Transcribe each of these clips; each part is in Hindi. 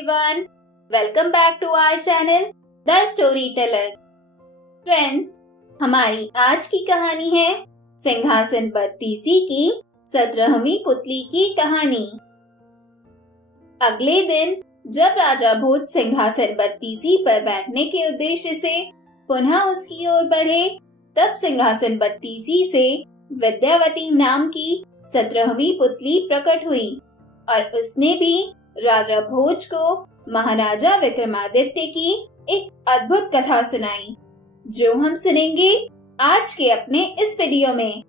everyone. Welcome back to our channel, The Storyteller. Friends, हमारी आज की कहानी है सिंहासन पर तीसी की 17वीं पुतली की कहानी। अगले दिन जब राजा भोज सिंहासन पर तीसी पर बैठने के उद्देश्य से पुनः उसकी ओर बढ़े, तब सिंहासन पर तीसी से विद्यावती नाम की 17वीं पुतली प्रकट हुई और उसने भी राजा भोज को महाराजा विक्रमादित्य की एक अद्भुत कथा सुनाई, जो हम सुनेंगे आज के अपने इस वीडियो में।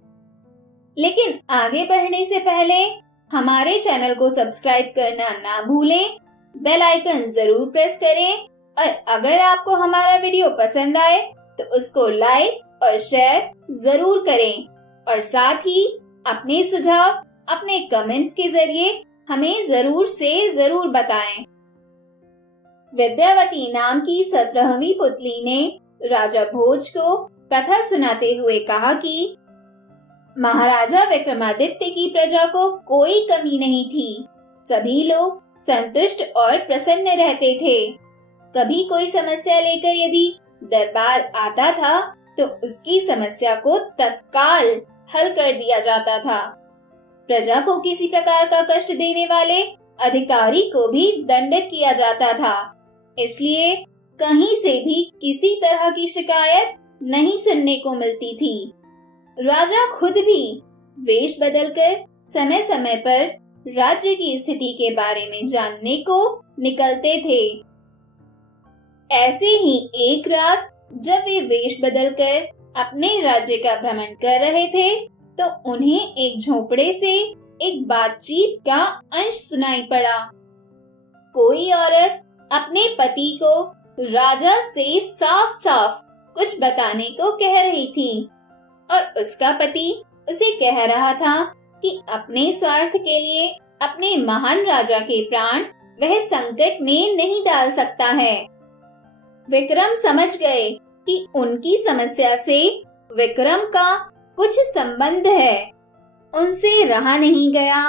लेकिन आगे बढ़ने से पहले हमारे चैनल को सब्सक्राइब करना ना भूलें, बेल आइकन जरूर प्रेस करें और अगर आपको हमारा वीडियो पसंद आए तो उसको लाइक और शेयर जरूर करें और साथ ही अपने सुझाव अपने कमेंट्स के जरिए हमें जरूर से जरूर बताएं। विद्यावती नाम की 17वीं पुतली ने राजा भोज को कथा सुनाते हुए कहा कि महाराजा विक्रमादित्य की प्रजा को कोई कमी नहीं थी। सभी लोग संतुष्ट और प्रसन्न रहते थे। कभी कोई समस्या लेकर यदि दरबार आता था तो उसकी समस्या को तत्काल हल कर दिया जाता था। प्रजा को किसी प्रकार का कष्ट देने वाले अधिकारी को भी दंडित किया जाता था। इसलिए कहीं से भी किसी तरह की शिकायत नहीं सुनने को मिलती थी। राजा खुद भी वेश बदलकर समय समय पर राज्य की स्थिति के बारे में जानने को निकलते थे। ऐसे ही एक रात जब वे वेश बदलकर अपने राज्य का भ्रमण कर रहे थे तो उन्हें एक झोपड़े से एक बातचीत का अंश सुनाई पड़ा। कोई औरत अपने पति को राजा से साफ साफ कुछ बताने को कह रही थी और उसका पति उसे कह रहा था कि अपने स्वार्थ के लिए अपने महान राजा के प्राण वह संकट में नहीं डाल सकता है। विक्रम समझ गए कि उनकी समस्या से विक्रम का कुछ संबंध है। उनसे रहा नहीं गया।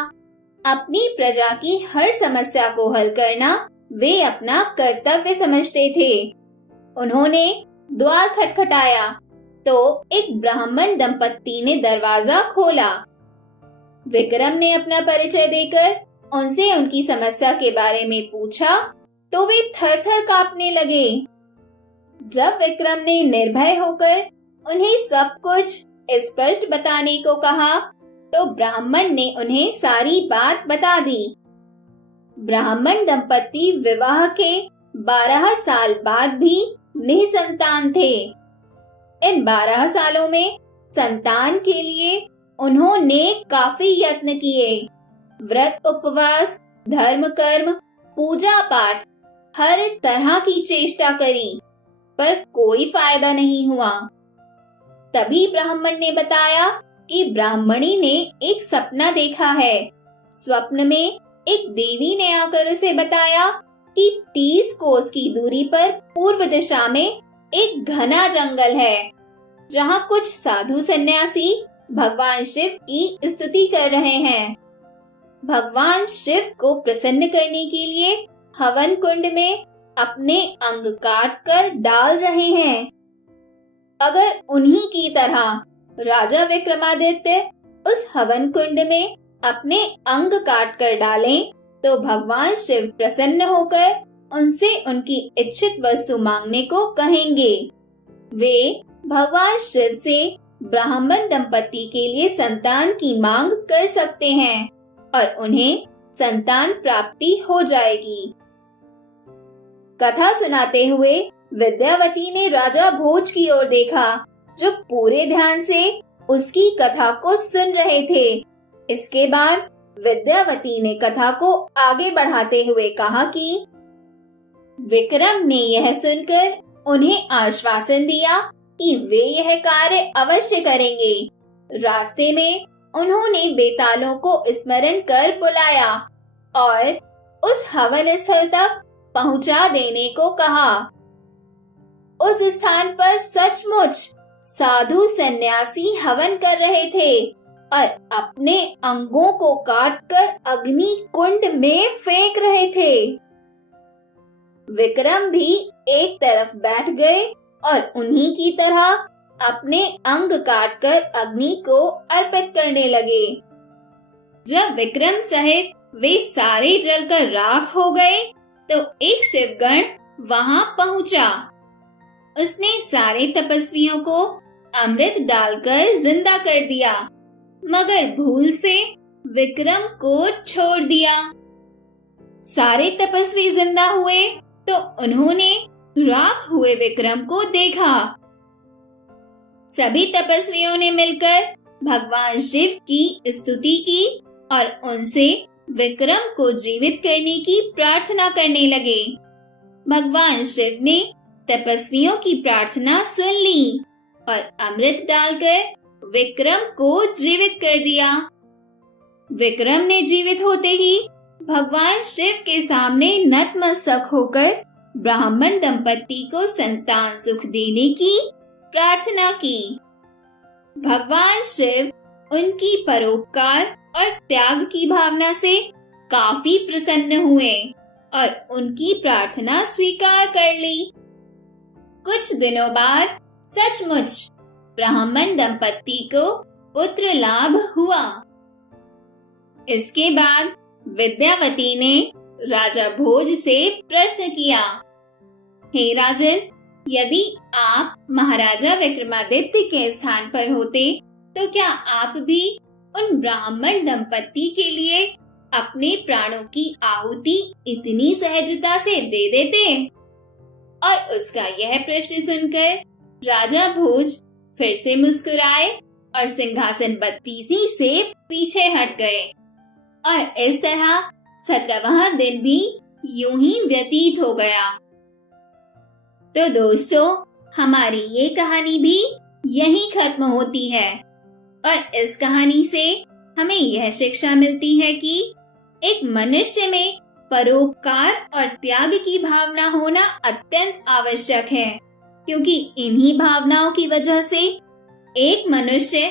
अपनी प्रजा की हर समस्या को हल करना वे अपना कर्तव्य समझते थे। उन्होंने द्वार खटखटाया तो एक ब्राह्मण दंपत्ति ने दरवाजा खोला। विक्रम ने अपना परिचय देकर उनसे उनकी समस्या के बारे में पूछा तो वे थर-थर कांपने लगे। जब विक्रम ने निर्भय होकर उन्हें सब कुछ स्पष्ट बताने को कहा तो ब्राह्मण ने उन्हें सारी बात बता दी। ब्राह्मण दंपत्ति विवाह के 12 साल बाद भी निसंतान थे। इन 12 सालों में संतान के लिए उन्होंने काफी यत्न किए। व्रत उपवास, धर्म कर्म, पूजा पाठ, हर तरह की चेष्टा करी, पर कोई फायदा नहीं हुआ। तभी ब्राह्मण ने बताया कि ब्राह्मणी ने एक सपना देखा है। स्वप्न में एक देवी ने आकर उसे बताया कि 30 कोस की दूरी पर पूर्व दिशा में एक घना जंगल है, जहाँ कुछ साधु सन्यासी भगवान शिव की स्तुति कर रहे हैं। भगवान शिव को प्रसन्न करने के लिए हवन कुंड में अपने अंग काट कर डाल रहे हैं। अगर उन्हीं की तरह राजा विक्रमादित्य उस हवन कुंड में अपने अंग काट कर डालें तो भगवान शिव प्रसन्न होकर उनसे उनकी इच्छित वस्तु मांगने को कहेंगे। वे भगवान शिव से ब्राह्मण दंपत्ति के लिए संतान की मांग कर सकते हैं और उन्हें संतान प्राप्ति हो जाएगी। कथा सुनाते हुए विद्यावती ने राजा भोज की ओर देखा, जो पूरे ध्यान से उसकी कथा को सुन रहे थे। इसके बाद विद्यावती ने कथा को आगे बढ़ाते हुए कहा कि विक्रम ने यह सुनकर उन्हें आश्वासन दिया कि वे यह कार्य अवश्य करेंगे। रास्ते में उन्होंने बेतालों को स्मरण कर बुलाया और उस हवन स्थल तक पहुंचा देने को कहा। उस स्थान पर सचमुच साधु सन्यासी हवन कर रहे थे और अपने अंगों को काटकर अग्नि कुंड में फेंक रहे थे। विक्रम भी एक तरफ बैठ गए और उन्हीं की तरह अपने अंग काटकर अग्नि को अर्पित करने लगे। जब विक्रम सहित वे सारे जलकर राख हो गए तो एक शिवगण वहां पहुंचा। उसने सारे तपस्वियों को अमृत डालकर जिंदा कर दिया, मगर भूल से विक्रम को छोड़ दिया। सारे तपस्वी जिंदा हुए तो उन्होंने राख हुए विक्रम को देखा। सभी तपस्वियों ने मिलकर भगवान शिव की स्तुति की और उनसे विक्रम को जीवित करने की प्रार्थना करने लगे। भगवान शिव ने तपस्वियों की प्रार्थना सुन ली और अमृत डालकर विक्रम को जीवित कर दिया। विक्रम ने जीवित होते ही भगवान शिव के सामने नतमस्तक होकर ब्राह्मण दंपति को संतान सुख देने की प्रार्थना की। भगवान शिव उनकी परोपकार और त्याग की भावना से काफी प्रसन्न हुए और उनकी प्रार्थना स्वीकार कर ली। कुछ दिनों बाद सचमुच ब्राह्मण दंपति को पुत्र लाभ हुआ। इसके बाद विद्यावती ने राजा भोज से प्रश्न किया, हे राजन, यदि आप महाराजा विक्रमादित्य के स्थान पर होते तो क्या आप भी उन ब्राह्मण दंपति के लिए अपने प्राणों की आहुति इतनी सहजता से दे देते? और उसका यह प्रश्न सुनकर राजा भोज फिर से मुस्कुराए और सिंहासन बत्तीसी से पीछे हट गए। और इस तरह 17वां दिन भी यूं ही व्यतीत हो गया। तो दोस्तों, हमारी ये कहानी भी यहीं खत्म होती है और इस कहानी से हमें यह शिक्षा मिलती है कि एक मनुष्य में परोपकार और त्याग की भावना होना अत्यंत आवश्यक है, क्योंकि इन्हीं भावनाओं की वजह से एक मनुष्य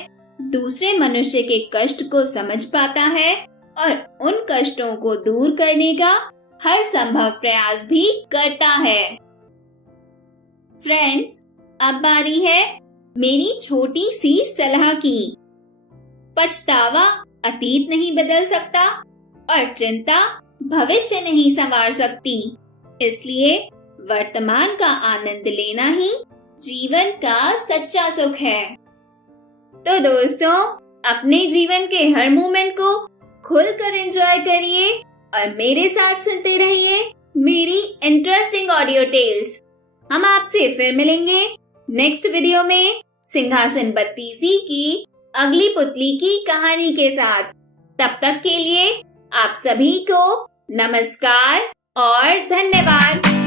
दूसरे मनुष्य के कष्ट को समझ पाता है और उन कष्टों को दूर करने का हर संभव प्रयास भी करता है। फ्रेंड्स, अब बारी है मेरी छोटी सी सलाह की। पछतावा अतीत नहीं बदल सकता और चिंता भविष्य नहीं संवार सकती, इसलिए वर्तमान का आनंद लेना ही जीवन का सच्चा सुख है। तो दोस्तों, अपने जीवन के हर मोमेंट को खुलकर एंजॉय करिए और मेरे साथ सुनते रहिए मेरी इंटरेस्टिंग ऑडियो टेल्स। हम आपसे फिर मिलेंगे नेक्स्ट वीडियो में सिंहासन बत्तीसी की अगली पुतली की कहानी के साथ। तब तक के लिए आप सभी को नमस्कार और धन्यवाद।